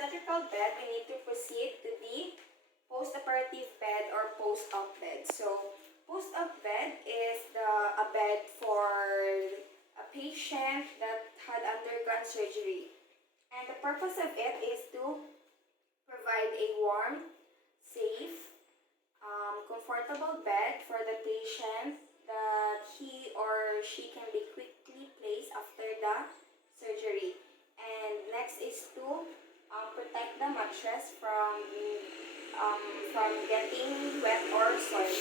obstetrical bed, we need to proceed to the post-operative bed or post-op bed. So, post-op bed is a bed for a patient that had undergone surgery. And the purpose of it is to provide a warm, safe, comfortable bed for the patient that he or she can be quickly placed after the surgery. And next is to protect the mattress from getting wet or soiled.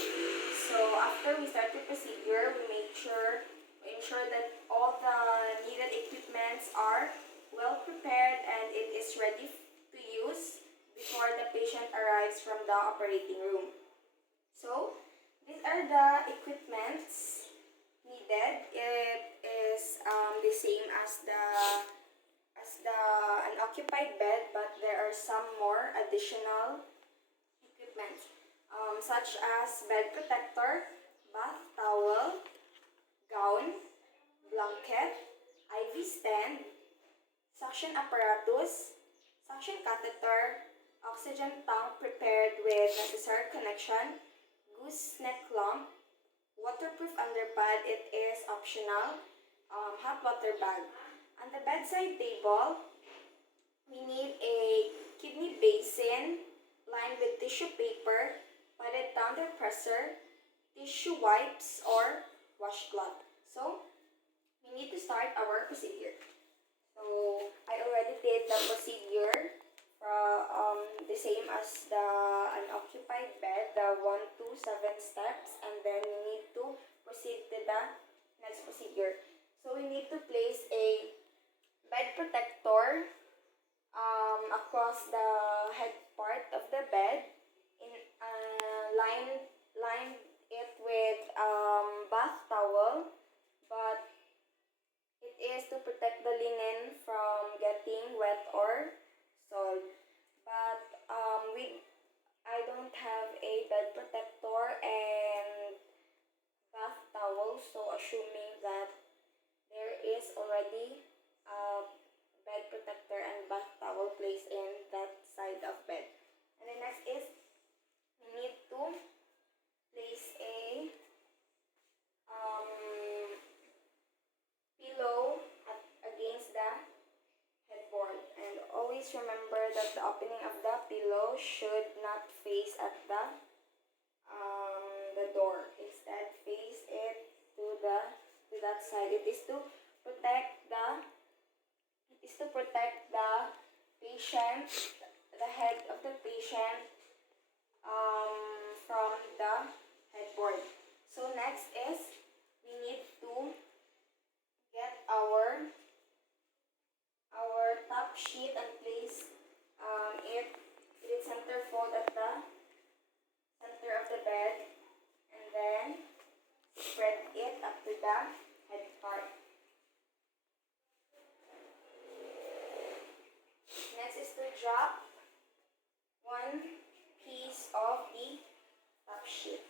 So after we start the procedure, we ensure that all the needed equipments are well prepared and it is ready to use before the patient arrives from the operating room. So these are the equipments needed. It is the same as the unoccupied bed, but there are some more additional equipment, such as bed protector, bath towel, gown, blanket, IV stand, suction apparatus, suction catheter, oxygen tank prepared with necessary connection, gooseneck clamp, waterproof underpad, it is optional, hot water bag. On the bedside table, we need a kidney basin lined with tissue paper, padded down the pressure, tissue wipes, or washcloth. So, we need to start our procedure. So, I already did the procedure the same as the unoccupied bed, the 1 to 7 steps, and then we need to proceed to the next procedure. So we need to place a bed protector across the head part of the bed, line it with bath towel, but it is to protect the linen from getting wet or soiled. But I don't have a bed protector and bath towel, so assuming that there is already a bed protector and bath towel placed in that side of bed. And the next is we need to place a pillow against the headboard, and always remember that the opening of the pillow should not face at the door. Instead, face it to that side. It is to protect the patient, the head of the patient, from the headboard. So next is we need to get our top sheet and place it with its center fold at the center of the bed, and then spread it up to the head part. Next is to drop one piece of the top sheet.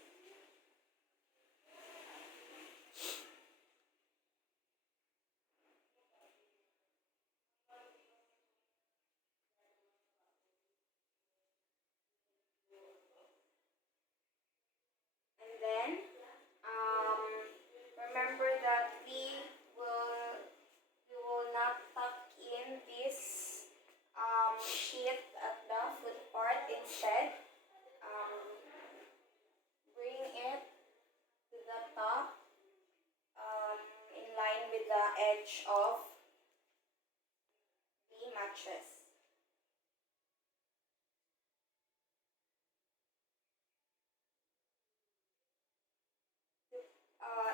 And then remember that we will not tuck in this sheet at the foot part. Instead, bring it to the top, in line with the edge of the mattress.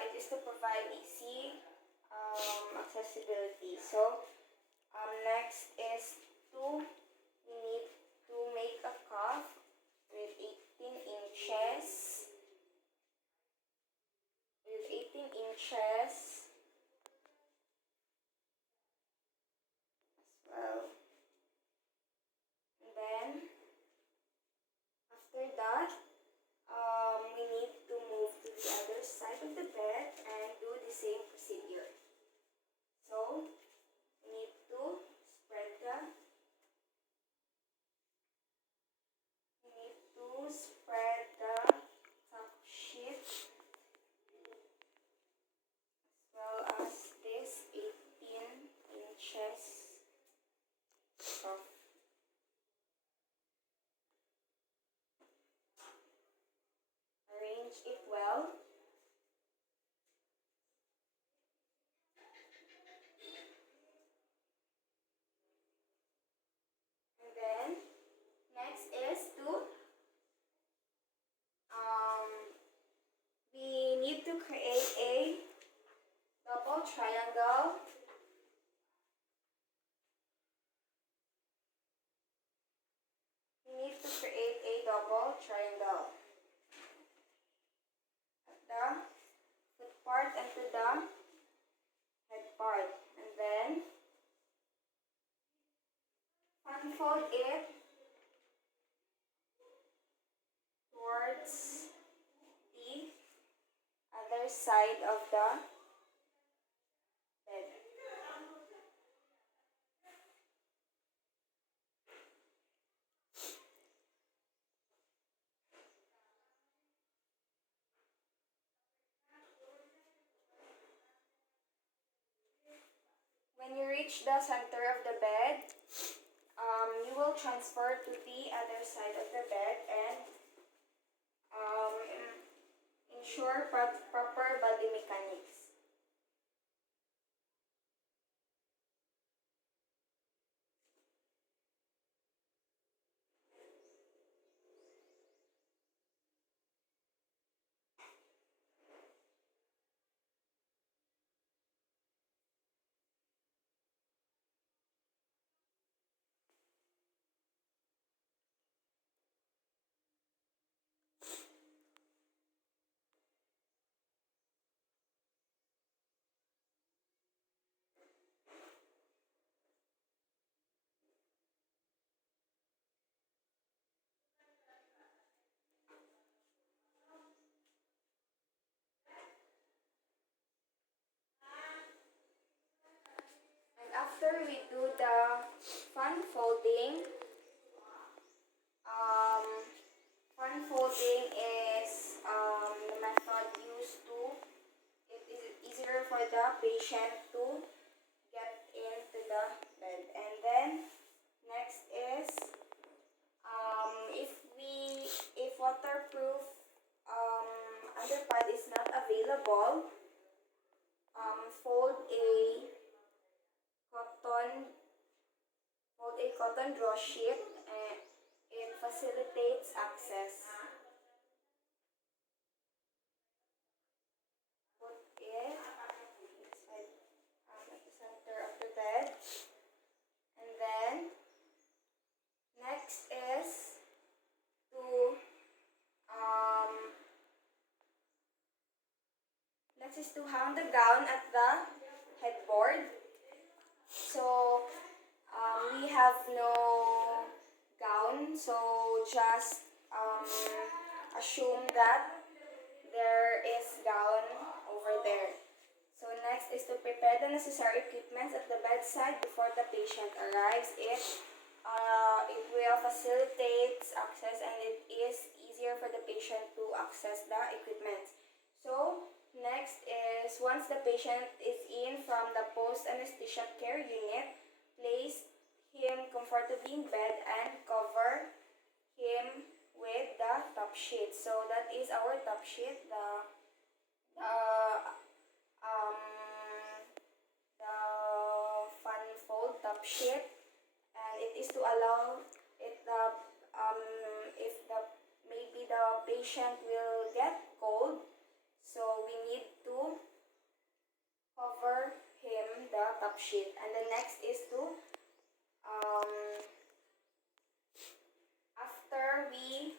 It is to provide easy accessibility. So, next is we need to make a cuff with 18 inches. With 18 inches as well. And then, after that, we need to move to the other side of the bed and do the same procedure. So, we need to spread the unfold it towards the other side of the bed. When you reach the center of the bed, you will transfer to the other side of the bed and um, ensure proper body mechanics. And after we do the fan folding, um, fan folding is the method used to, it is easier for the patient to get into the bed. And then next is if waterproof underpad is not available, fold a cotton draw sheet and it facilitates access. Put it inside at the center of the bed. And then next is to hang the gown at the headboard. So we have no gown, so just assume that there is gown over there. So next is to prepare the necessary equipment at the bedside before the patient arrives. It will facilitate access and it is easier for the patient to access the equipment. So next is once the patient is in from the post-anesthesia care unit, place him comfortably in bed and cover him with the top sheet. So that is our top sheet, um, the fan fold top sheet, and it is to allow it if the maybe the patient will get cold, so we need to cover him the top sheet. And the next is to after we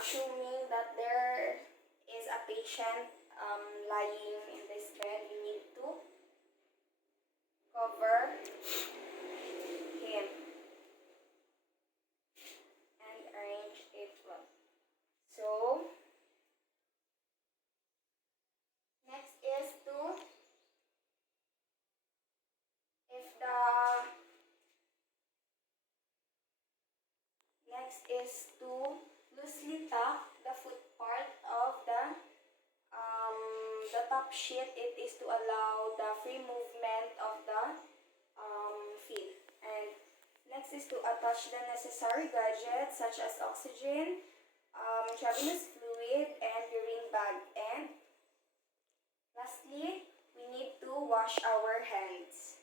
assuming that there is a patient lying in this bed, we need to cover him and arrange it well. So next is to loosely tuck the foot part of the top sheet. It is to allow the free movement of the feet. And next is to attach the necessary gadgets such as oxygen, intravenous fluid, and urine bag. And lastly, we need to wash our hands.